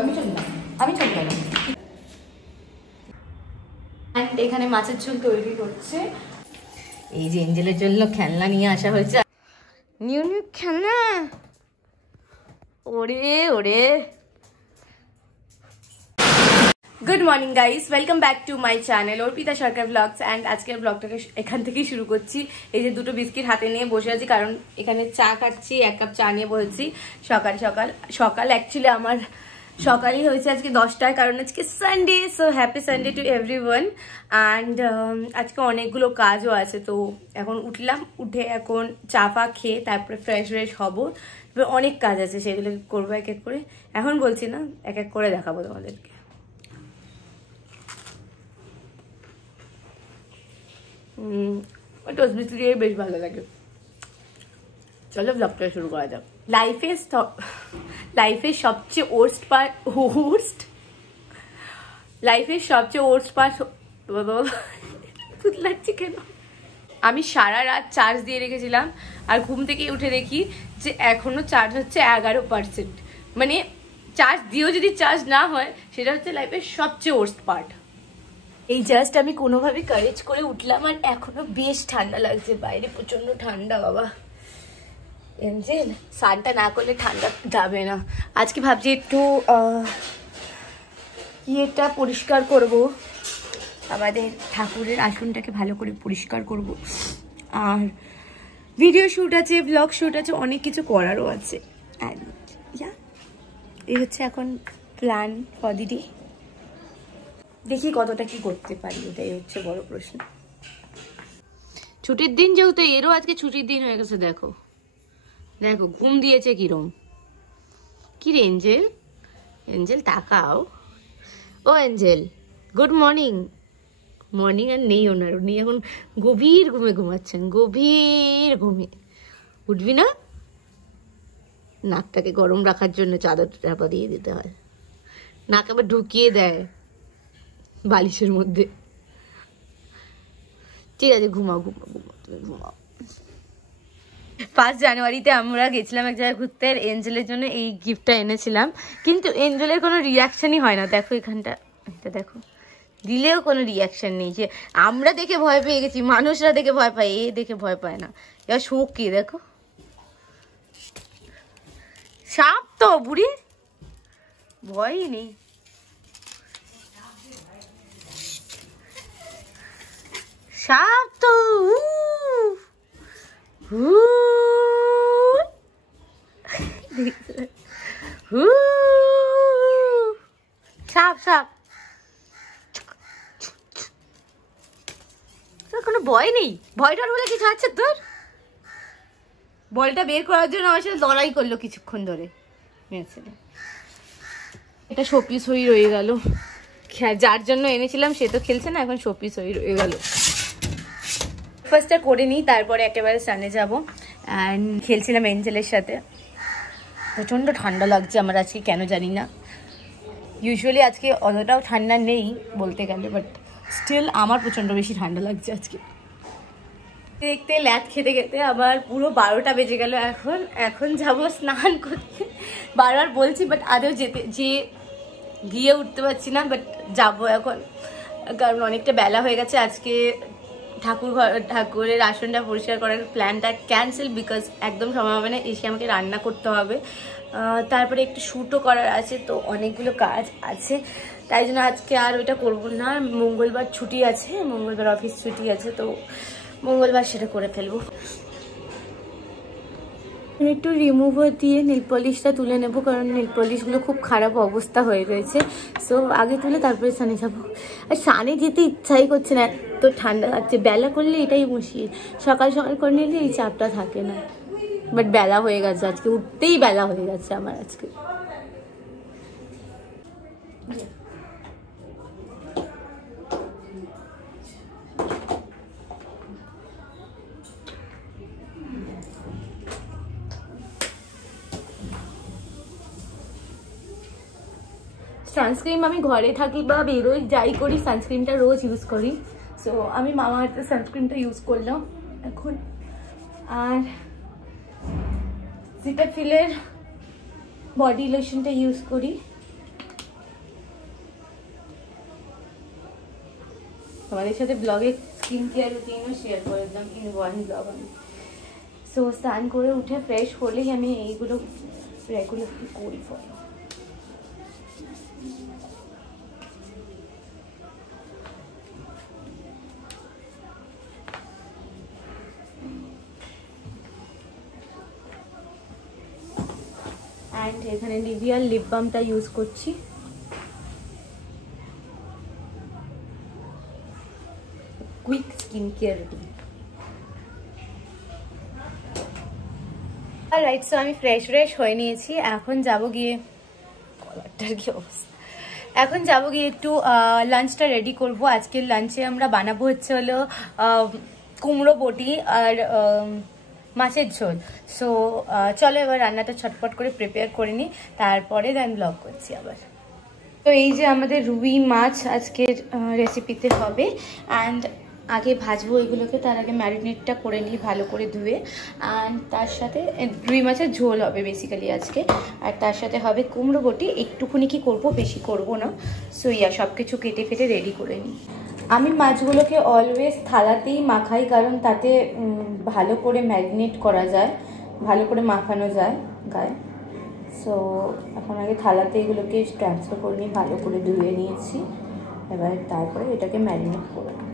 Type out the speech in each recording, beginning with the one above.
আমি চলে গেলাম। এখানে মাছের ঝোল তৈরি হচ্ছে। এই যে এঞ্জেলের জন্য খেলনা নিয়ে আসা হয়েছে, নিউ নিউ খেলনা। ওরে ওরে। Good morning guys, welcome back to my channel Arpita Sarkar vlogs. And আজকের ব্লগটাকে এখান থেকেই শুরু করছি। এই যে দুটো বিস্কিট হাতে নিয়ে বসে আছি, কারণ এখানে চা খাচ্ছি, 1 কাপ চা নিয়ে বসেছি। সকাল অ্যাকচুয়ালি আমার সকালই হয়েছে আজকে 10টায়, কারণ আজকে Sunday. So happy Sunday to everyone. And আজকে অনেকগুলো কাজও আছে, তো এখন উঠলাম, উঠে এখন চা ফা খেয়ে তারপরে ফ্রেশ হবো। এবার অনেক কাজ আছে, সেগুলো করবো এক এক করে। এখন বলছি না, এক এক করে দেখাবো তোমাদেরকে। টোস্ট বিস্কিট দিয়ে বেশ ভালো লাগে। চলো ব্লগটা শুরু করা যাক। লাইফের সবচেয়ে ওর্স্ট পার্ট লাগছে কেন, আমি সারা রাত চার্জ দিয়ে রেখেছিলাম, আর ঘুম থেকে উঠে দেখি যে এখনো চার্জ হচ্ছে 11%। মানে চার্জ দিয়েও যদি চার্জ না হয়, সেটা হচ্ছে লাইফের সবচেয়ে ওর্স্ট পার্ট। এই জাস্ট আমি কোনোভাবে কারেজ করে উঠলাম, আর এখনো বেশ ঠান্ডা লাগছে, বাইরে প্রচন্ড ঠান্ডা বাবা। এঞ্জেল স্নানটা না করলে ঠান্ডা যাবে না। আজকে ভাবছি একটু ইয়েটা পরিষ্কার করব, আমাদের ঠাকুরের আসনটাকে ভালো করে পরিষ্কার করব। আর ভিডিও শ্যুট আছে, ব্লগ শ্যুট আছে, অনেক কিছু করারও আছে। অ্যান্ড এই হচ্ছে এখন প্ল্যান ফর দি ডে। দেখি কতটা কি করতে পারি, এটাই হচ্ছে বড় প্রশ্ন। ছুটির দিন যেহেতু, এরও আজকে ছুটির দিন হয়ে গেছে। দেখো দেখো ঘুম দিয়েছে কিরম। কি রে এঞ্জেল তাকাও। ও এঞ্জেল, গুড মর্নিং। মর্নিং আর নেই ওনার, উনি এখন গভীর ঘুমে ঘুমাচ্ছেন, গভীর ঘুমে। উঠবি না? নাকটাকে গরম রাখার জন্য চাদর চাপা দিয়ে দিতে হয়, নাক আবার ঢুকিয়ে দেয় বালিশের মধ্যে। ঠিক আছে, ঘুমাও তুমি ঘুমাও। 1 জানুয়ারিতে আমরা গেছিলাম এক জায়গায় ঘুরতে, এঞ্জেলের জন্য এই গিফটটা এনেছিলাম, কিন্তু এঞ্জেলের কোনো রিয়াকশনই হয় না। দেখো এখানটা, এটা দেখো, দিলেও কোনো রিয়াকশন নেই। যে আমরা দেখে ভয় পেয়ে গেছি, মানুষরা দেখে ভয় পায়, এ দেখে ভয় পায় না। এবার শোক কি দেখো, সাপ তো বুড়ি, ভয়ই নেই। সাপ তো সাপ তোর কোনো ভয় নেই? ভয়টার বলে কিছু আছে তোর? বলটা বের করার জন্য আমার সাথে লড়াই করলো কিছুক্ষণ ধরে। এটা শোপিস হয়ে রয়ে গেল, যার জন্য এনেছিলাম সে তো খেলছে না, এখন শোপিস হয়ে রয়ে গেল। ফার্স্টটা করে নিই, তারপরে একেবারে স্নানে যাবো। অ্যান্ড খেলছিলাম এঞ্জেলের সাথে। প্রচণ্ড ঠান্ডা লাগছে আমার আজকে, কেন জানি না। ইউজুয়ালি আজকে অতটাও ঠান্ডা নেই বলতে গেলে, বাট স্টিল আমার প্রচণ্ড বেশি ঠান্ডা লাগছে আজকে। দেখতে ল্যাদ খেতে খেতে আবার পুরো 12টা বেজে গেল। এখন যাবো স্নান করতে, বারবার বলছি, বাট আদৌ গিয়ে উঠতে পারছি না। বাট যাবো এখন, কারণ অনেকটা বেলা হয়ে গেছে। আজকে ঠাকুরের আসনটা পরিষ্কার করার প্ল্যানটা ক্যান্সেল, বিকজ একদম সময় হবে না, এসে আমাকে রান্না করতে হবে। তারপরে একটু শ্যুটও করার আছে, তো অনেকগুলো কাজ আছে, তাই জন্য আজকে আর ওইটা করবো না। মঙ্গলবার ছুটি আছে, মঙ্গলবার অফিস ছুটি আছে, তো মঙ্গলবার সেটা করে ফেলবো। একটু রিমুভার দিয়ে নেল পলিশটা তুলে নেবো, কারণ নেল পলিশগুলো খুব খারাপ অবস্থা হয়ে রয়েছে। সো আগে তুলে তারপরে সানে যাবো। আর সানে যেতে ইচ্ছাই করছে না, এত ঠান্ডা লাগছে। বেলা করলে এটাই মুশকিল, সকাল করে নিলে এই চাপটা থাকে না। বাট বেলা হয়ে গেছে, আজকে উঠতেই বেলা হয়ে গেছে আমার আজকে। সানস্ক্রিন আমি ঘরে থাকি বা বেরোই যাই করি, সানস্ক্রিনটা রোজ ইউজ করি। সো আমি মামা আর্থের সানস্ক্রিনটা ইউজ করলাম এখন। আর সিটাফিলের বডি লোশনটা ইউজ করি। তোমাদের সাথে ব্লগে স্কিন কেয়ার রুটিনও শেয়ার করে দিলাম ইন ওয়ান ব্লগ আমি। সো স্নান করে উঠে ফ্রেশ হলেই আমি এইগুলো রেগুলারলি করি ফলো। অ্যান্ড এখানে নিভিয়ার লিপ বামটা ইউজ করছি। Quick skin care routine. Alright, so আমি ফ্রেশ হয়ে নিয়েছি। এখন যাব গিয়ে কলারটার কি অবস্থা, এখন যাব গিয়ে একটু লাঞ্চটা রেডি করব। আজকের লাঞ্চে আমরা বানাবো হচ্ছে হলো কুমড়ো বটি আর মাছের ঝোল। সো চলো এবার রান্নাটা ছটপট করে প্রিপেয়ার করে নিই, তারপরে দেন ব্লগ করছি আবার। তো এই যে আমাদের রুই মাছ আজকের রেসিপিতে হবে। অ্যান্ড আগে ভাজবো এগুলোকে, তার আগে ম্যারিনেটটা করে নিই ভালো করে ধুয়ে। অ্যান্ড তার সাথে রুই মাছের ঝোল হবে বেসিক্যালি আজকে। আর তার সাথে হবে কুমড়ো বটি, একটুখানি কি করব, বেশি করব না। সো সব কিছু কেটে ফেটে রেডি করে নিই। আমি মাছগুলোকে অলওয়েজ থালাতেই মাখাই, কারণ তাতে ভালো করে ম্যারিনেট করা যায়, ভালো করে মাখানো যায় গায়ে। সো এখন আগে থালাতে এগুলোকে ট্রান্সফার করে নিই, ভালো করে ধুয়ে নিয়েছি। এবার তারপরে এটাকে ম্যারিনেট করে নেব।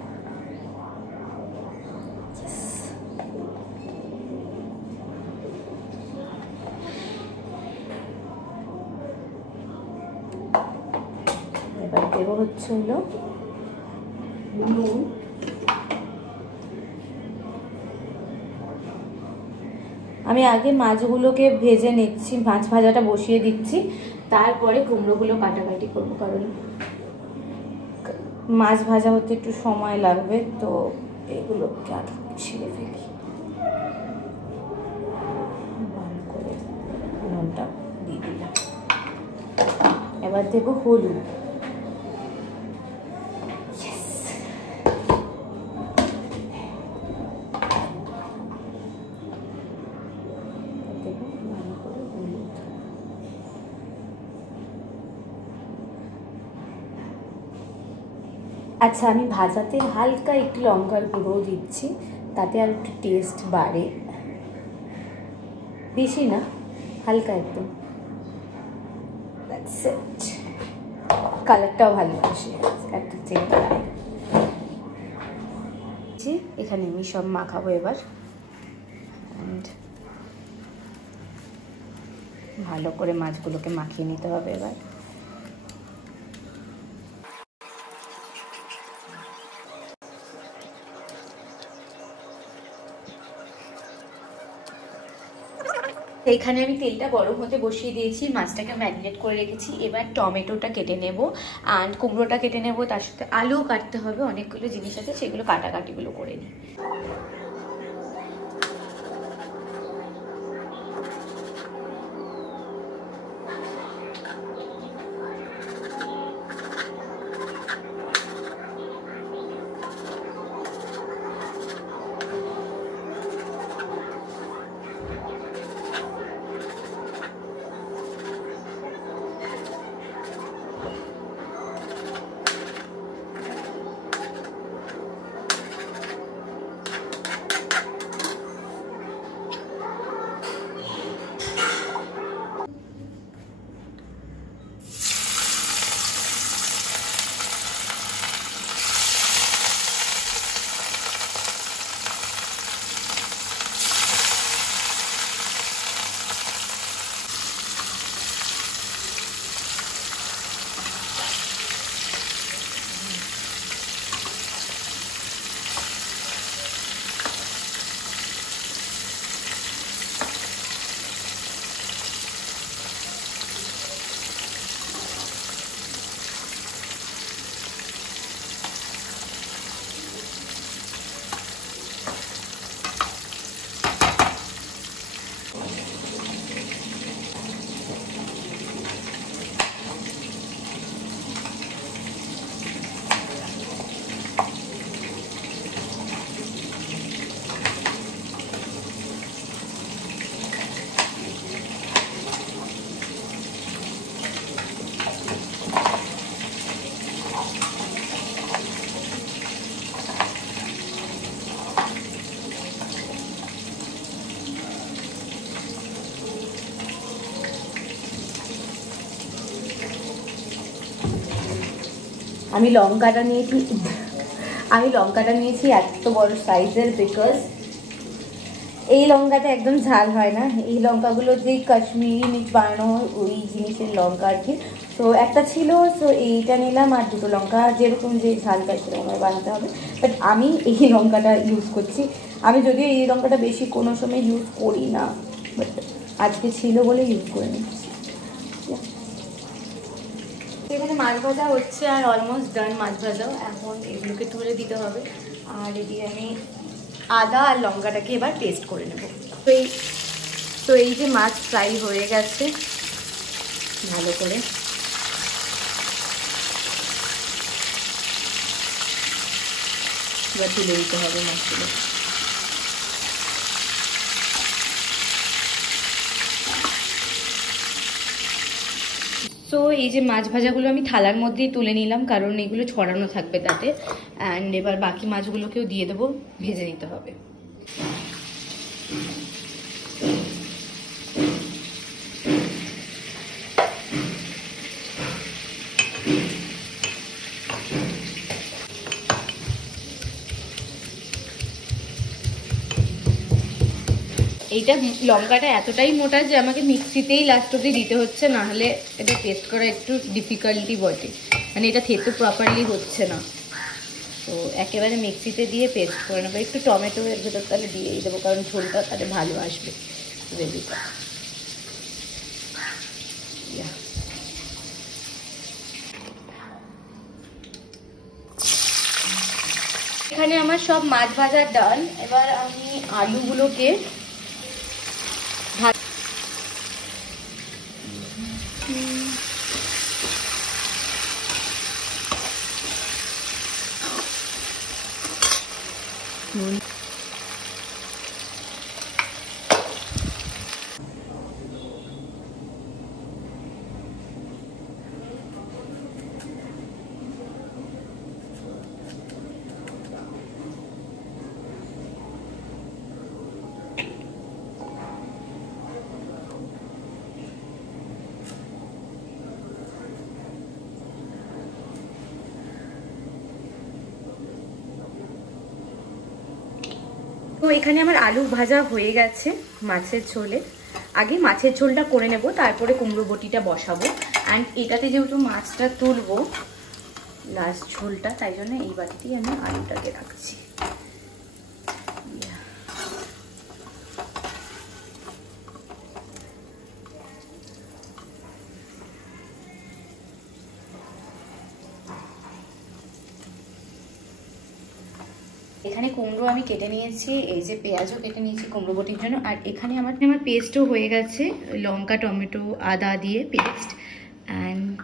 এবার দেবো হচ্ছে হলো নুন, আমি আগে মাছগুলোকে ভেজে নিচ্ছি, মাছ ভাজাটা বসিয়ে দিচ্ছি, তারপরে কুমড়োগুলো কাটাকাটি করবো, কারণ মাছ ভাজা হতে একটু সময় লাগবে। তো এগুলোকে আগে ছিঁড়ে ফেলি, ভালো করে নুনটা দিয়ে দিলাম। এবার দেবো হলুদ, আচ্ছা আমি ভাজাতে হালকা একটু লঙ্কার গুঁড়ো দিচ্ছি, তাতে আর একটু টেস্ট বাড়ে, বেশি না, হালকা একদম। That's it. কালারটাও ভালো আসে, একটা চেঞ্জ লাগে। এখানে আমি সব মাখাবো এবার। অ্যান্ড ভালো করে মাছগুলোকে মাখিয়ে নিতে হবে এবার। এখানে আমি তেলটা গরম হতে বসিয়ে দিয়েছি, মাছটাকে ম্যারিনেট করে রেখেছি। এবার টমেটোটা কেটে নেব, অ্যান্ড কুমড়োটা কেটে নেব, তার সাথে আলুও কাটতে হবে, অনেকগুলো জিনিস আছে, সেগুলো কাটাকাটিগুলো করে নিই। আমি লঙ্কাটা নিয়েছি এত বড় সাইজের, বিকজ এই লঙ্কাটা একদম ঝাল হয় না, এই লঙ্কাগুলো যে কাশ্মীরি মির্চ বানানো হয় ওই জিনিসের লঙ্কা আর কি। তো একটা ছিল, তো এইটা নিলাম, আর দুটো লঙ্কা যেরকম যে ঝালটা সেরকম বানাতে হবে। বাট আমি এই লঙ্কাটা ইউজ করছি। আমি যদিও এই লঙ্কাটা বেশি কোনো সময় ইউজ করি না, বাট আজকে ছিল বলে ইউজ করে নিচ্ছি। এখানে মাছ ভাজা হচ্ছে আর অলমোস্ট ডান মাছ ভাজাও। এখন এগুলোকে তুলে দিতে হবে, আর এদিকে আমি আদা আর লঙ্কাটাকে এবার পেস্ট করে নেব। তো এই যে মাছ ফ্রাই হয়ে গেছে ভালো করে, এবার তুলে দিতে হবে মাছগুলো। তো এই যে মাছ ভাজাগুলো আমি থালার মধ্যেই তুলে নিলাম, কারণ এগুলো ছড়ানো থাকবে তাতে। অ্যান্ড এবার বাকি মাছগুলোকেও দিয়ে দেবো, ভেজে নিতে হবে। এইটা লঙ্কাটা এতটাই মোটা যে আমাকে মিক্সিতেই লাস্ট অব্দি দিতে হচ্ছে, না হলে এটা পেস্ট করা একটু ডিফিকাল্টি বটে, মানে এটা থেতো প্রপারলি হচ্ছে না। তো একেবারে মিক্সিতে দিয়ে পেস্ট করে নেবো। একটু টমেটো এর ভেতর তাহলে দিয়েই দেবো, কারণ ঝোলটা তাহলে ভালো আসবে গ্রেভিটা। এখানে আমার সব মাছ ভাজা ডান। এবার আমি আলুগুলোকে তো এখানে আমার আলু ভাজা হয়ে গেছে মাছের ঝোলে। আগে মাছের ঝোলটা করে নেব, তারপরে কুমড়ো বটিটা বসাবো। অ্যান্ড এটাতে যেহেতু মাছটা তুলবো লাস্ট ঝোলটা, তাই জন্য এই বাটিতেই আমি আলুটাকে রাখছি। এখানে কুমড়ো আমি কেটে নিয়েছি, এই যে পেঁয়াজও কেটে নিয়েছি কুমড়ো বটির জন্য। আর এখানে আমার পেস্টও হয়ে গেছে, লঙ্কা টমেটো আদা দিয়ে পেস্ট। অ্যান্ড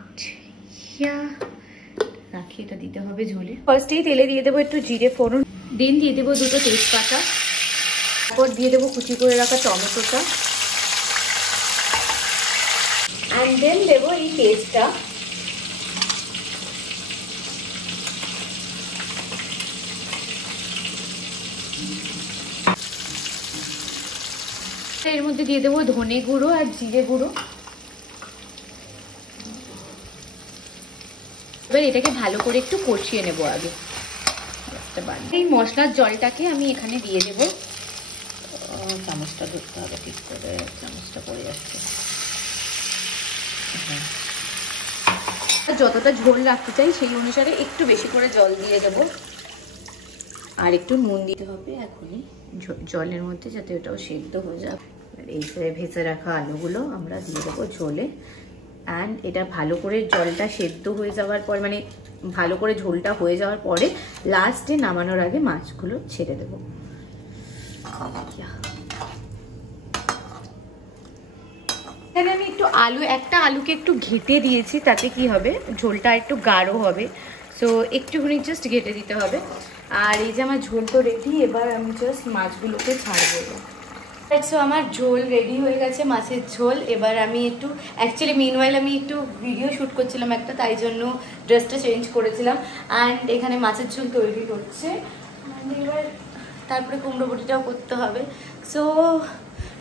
রাখি, এটা দিতে হবে ঝোলে। ফার্স্টেই তেলে দিয়ে দেবো একটু জিরে ফোড়ন, দেন দিয়ে দেবো দুটো তেজপাতা, তারপর দিয়ে দেবো কুচি করে রাখা টমেটোটা, অ্যান্ড দেন দেবো এই পেস্টটা। এর মধ্যে দিয়ে দেবো ধনে গুঁড়ো আর জিরে গুঁড়ো। এবার এটাকে ভালো করে একটু কষিয়ে নেবো আগে। এই মশলার জলটাকে আমি এখানে দিয়ে দেবো। চামচটা ধরতে হবে ঠিক করে, চামচটা পড়ে যাচ্ছে। যতটা ঝোল রাখতে চাই সেই অনুসারে একটু বেশি করে জল দিয়ে দেবো, আর একটু নুন দিতে হবে এখনই জলের মধ্যে, যাতে ওটাও সেদ্ধ হয়ে যাবে। এই ভেজে রাখা আলুগুলো আমরা দিয়ে দেবো ঝোলে। অ্যান্ড এটা ভালো করে জলটা সেদ্ধ হয়ে যাওয়ার পর, মানে ভালো করে ঝোলটা হয়ে যাওয়ার পরে লাস্টে নামানোর আগে মাছগুলো ছেড়ে দেবো। এখানে আমি একটু একটা আলুকে একটু ঘেটে দিয়েছি, তাতে কি হবে ঝোলটা একটু গাঢ় হবে। সো একটুখানি জাস্ট ঘেটে দিতে হবে। আর এই যে আমার ঝোল তো রেডি, এবার আমি জাস্ট মাছগুলোকে ছাড়বো। সো আমার ঝোল রেডি হয়ে গেছে, মাছের ঝোল। এবার আমি একটু অ্যাকচুয়ালি মিনওয়াইল আমি একটু ভিডিও শ্যুট করছিলাম একটা, তাই জন্য ড্রেসটা চেঞ্জ করেছিলাম। অ্যান্ড এখানে মাছের ঝোল তৈরি হচ্ছে, এবার তারপরে কুমড়ো বটিটাও করতে হবে। সো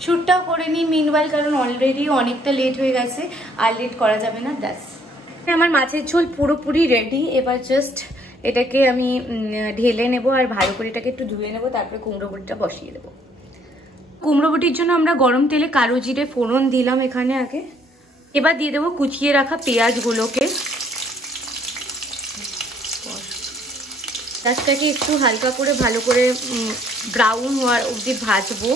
শ্যুটটাও করে নিই মিনওয়াইল, কারণ অলরেডি অনেকটা লেট হয়ে গেছে, আর লেট করা যাবে না। দ্যাটস আমার মাছের ঝোল পুরোপুরি রেডি। এবার জাস্ট এটাকে আমি ঢেলে নেব আর ভালো করে এটাকে একটু ধুয়ে নেব, তারপরে কুমড়ো বটিটা বসিয়ে দেবো। কুমড়ো বটির জন্য আমরা গরম তেলে কালো জিরে ফোড়ন দিলাম এখানে আগে। এবার দিয়ে দেবো কুচিয়ে রাখা পেঁয়াজগুলোকে। পেঁয়াজটাকে একটু হালকা করে ভালো করে ব্রাউন হওয়ার অবধি ভাজবো।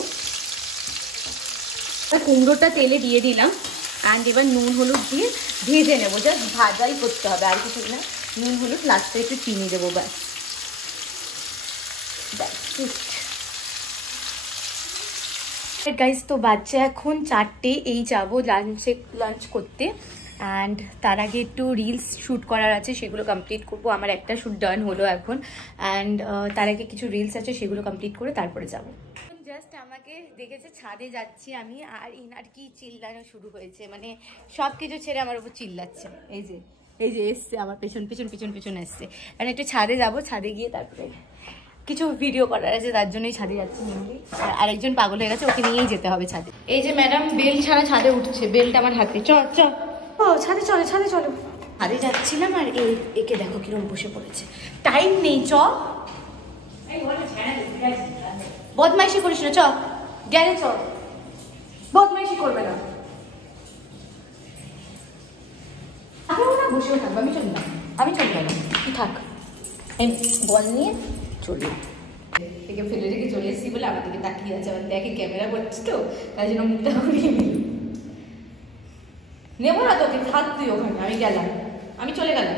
কুমড়োটা তেলে দিয়ে দিলাম অ্যান্ড এবার নুন হলুদ দিয়ে ভেজে নেবো, জাস্ট ভাজাই করতে হবে, আর কিছু না। নুন হলুদ লাস্টে একটু চিনি দেবো, ব্যাস। গাইজ তো বাচ্চা এখন 4টে, এই যাবো লাঞ্চ করতে। অ্যান্ড তার আগে একটু রিলস শ্যুট করার আছে, সেগুলো কমপ্লিট করবো। আমার একটা শ্যুট ডান হলো এখন, অ্যান্ড তার আগে কিছু রিলস আছে, সেগুলো কমপ্লিট করে তারপরে যাবো। জাস্ট আমাকে দেখেছে ছাদে যাচ্ছি আমি, আর ইনার কি চিল্লানো শুরু হয়েছে, মানে সব কিছু ছেড়ে আমার উপর চিল্লাচ্ছে। এই যে এসছে আমার পেছন এসছে। আর একটু ছাদে যাবো, ছাদে গিয়ে তারপরে কিছু ভিডিও করার আছে, তার জন্যই ছাদে যাচ্ছি মেনলি। আর আরেকজন পাগল হয়ে গেছে, ওকে নিয়েই যেতে হবে ছাদে। এই যে ম্যাডাম বেল ছাড়া ছাদে উঠছে, বেলটা আমার হাতে। ছাদে চলো। ছাদে যাচ্ছিলাম আর একে দেখো কিরম বসে পড়েছে, টাইম নেই। বদমাইশি করিস না, গেলে বদমাইশি করবে না, বসেও থাকবো। আমি চলে গেলাম, তুই থাক। বল নিয়ে চলি, একে ফেলে রেখে চলে এসেছি বলে আমার দিকে তাকিয়ে আছে। আমার দেখে ক্যামেরা করছি তো, তাই জন্য মুখটা ঘুরিয়ে নেবো না তোকে, থাক তুই ওখানে। আমি গেলাম, আমি চলে গেলাম,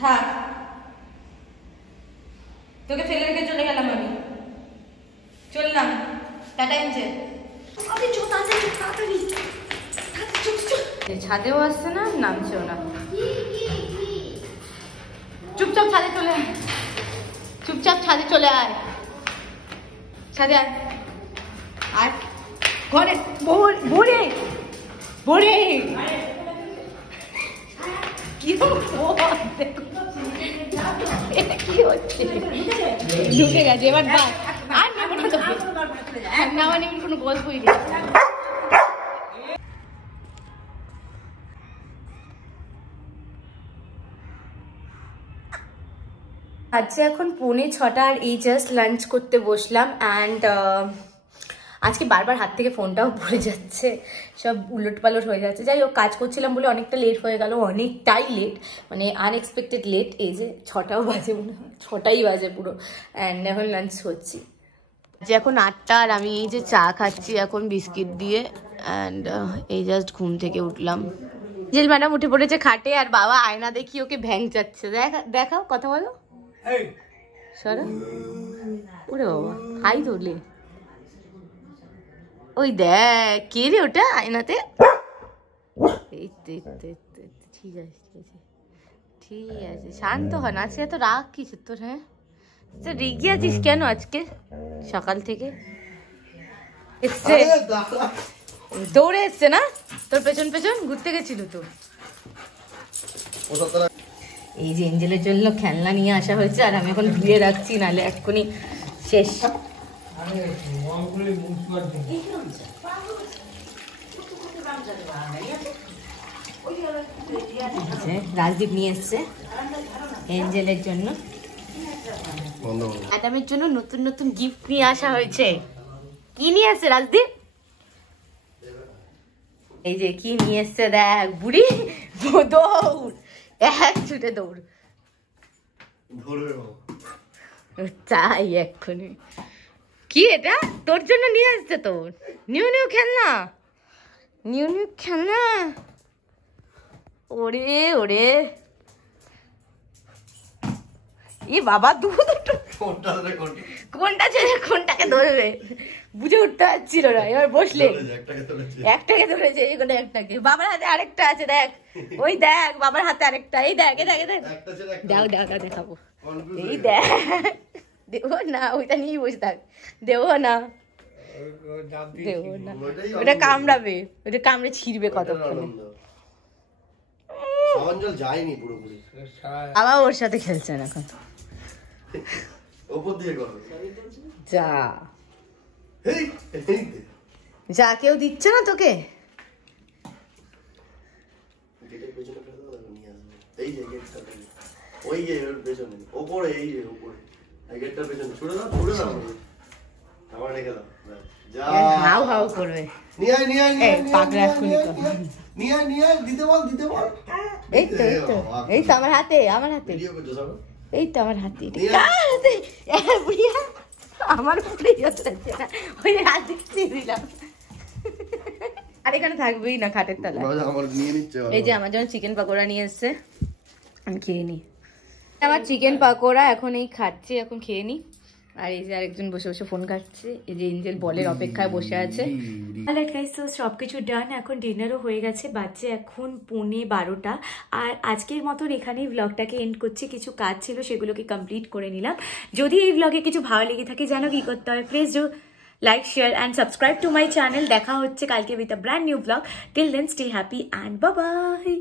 থাক। তোকে ফেলে রেখে চলে গেলাম, আমি চললাম, টাটা এনজয়। ছাদেও আসছে না, নামছেও না। চুপচাপ ছাদে চলে আয়, ছাদে আয়। আর ঘরে ভরে কি হচ্ছে, ঢুকে গেছে। এবার আর নেবো না তোকে, না মানে কোনো গল্পই নেই। আজকে এখন 5:45 আর এই জাস্ট লাঞ্চ করতে বসলাম। অ্যান্ড আজকে বারবার হাত থেকে ফোনটাও পড়ে যাচ্ছে, সব উলট পালট হয়ে যাচ্ছে। যাই হোক, কাজ করছিলাম বলে অনেকটা লেট হয়ে গেল, অনেকটাই লেট, মানে আনএক্সপেক্টেড লেট। এই যে 6টাও বাজে, মনে হয় 6টাই বাজে পুরো। অ্যান্ড এখন লাঞ্চ করছি। যে এখন 8টা আর আমি এই যে চা খাচ্ছি এখন বিস্কিট দিয়ে। অ্যান্ড এই জাস্ট ঘুম থেকে উঠলাম। যে ম্যাডাম উঠে পড়েছে খাটে, আর বাবা আয়না দেখি ওকে ভ্যাং যাচ্ছে। দেখাও, কথা বলো। সরো, ওরে বাবা, হাই তোলে। ওই দেখ, কে রে ওটা আয়নাতে? এই ঠিক আছে, শান্ত হন। আজকে এত রাগ কিছু তোর? হ্যাঁ, রেগে আছিস কেন আজকে সকাল থেকে? এসছে, দৌড়ে এসছে না তোর পেছন ঘুরতে গেছিল তো। এই যে এঞ্জেলের জন্য খেলনা নিয়ে আসা হয়েছে, আর আমি এখন ধুয়ে রাখছি, নাহলে এক্ষুনি শেষ। রাজদীপ নিয়ে এসছে এঞ্জেলের জন্য, অ্যাডামের জন্য নতুন গিফট নিয়ে আসা হয়েছে। কি নিয়ে আসছে রাজদীপ? এই যে কি নিয়ে এসছে দেখ, বুড়ি দৌড়, এক ছুটে দৌড়, তাই এক্ষুনি। কি এটা তোর জন্য নিয়ে আসছে? তোর নিউ খেলনা, নিউ খেলনা। ওরে এ বাবা, কোনটা ছেড়ে কোনটাকে ধরবে বুঝে উঠতে পারছিল না। এবার বসলে একটাকে ধরেছে, এইগুলো একটাকে। বাবার হাতে আরেকটা আছে, দেখ ওই দেখ, বাবার হাতে আরেকটা। এই দেখ দেখাবো, এই দেখ। দেবো না, ওইটা নিয়ে বসে থাক। দেবো না, ওটা কামড়াবে, ওটা কামড়ে ছিড়বে কতক্ষণে। আবার ওর সাথে খেলছেন এখন। যা কেউ দিচ্ছে না তোকে, গেটের পেছনে ফেলে দাও, নিয়ে আসবে। এই যে গেটটা, ওই যে ওর পেছনে, ওপরে, এই যে ওপরে, এই গেটটার পেছনে ছুড়ে দাও, আমার রেখে দাও। যা হাউ হাউ করবে। নিয়ে আয়, নিয়ে আয়, নিয়ে আয়, পাগলা শুনি তো। নিয়ে আয়, নিয়ে আয়, দিতে বল, দিতে বল। এই তো এই তো এই তো আমার হাতে, আমার হাতে, ভিডিও করছো সব? এই তো আমার হাতে। বুড়িয়া আমার উপরে যাচ্ছে না, ওই হাত দিচ্ছি দিলাম। আর এখানে থাকবেই না খাটের তলায়। আমার নিয়ে নিচ্ছে। এই যে আমার জন্য চিকেন পাকোড়া নিয়ে এসছে, আমি খেয়ে নিই। আমার চিকেন পাকোড়া এখন এই খাচ্ছি, এখন খেয়ে নিই। আর এই যে আরেকজন বসে বসে ফোন কাটছে, এই যে এঞ্জেল বলের অপেক্ষায় বসে আছে। তো সবকিছু ডান, এখন ডিনারও হয়ে গেছে, বাজছে এখন 11:15। আর আজকের মতন এখানেই ব্লগটাকে এন্ড করছি। কিছু কাজ ছিল সেগুলোকে কমপ্লিট করে নিলাম। যদি এই ব্লগে কিছু ভালো লেগে থাকে জানো কি করতে হবে, please do like, share and subscribe to my channel. দেখা হচ্ছে কালকে with a brand new vlog. Till then stay happy and bye by.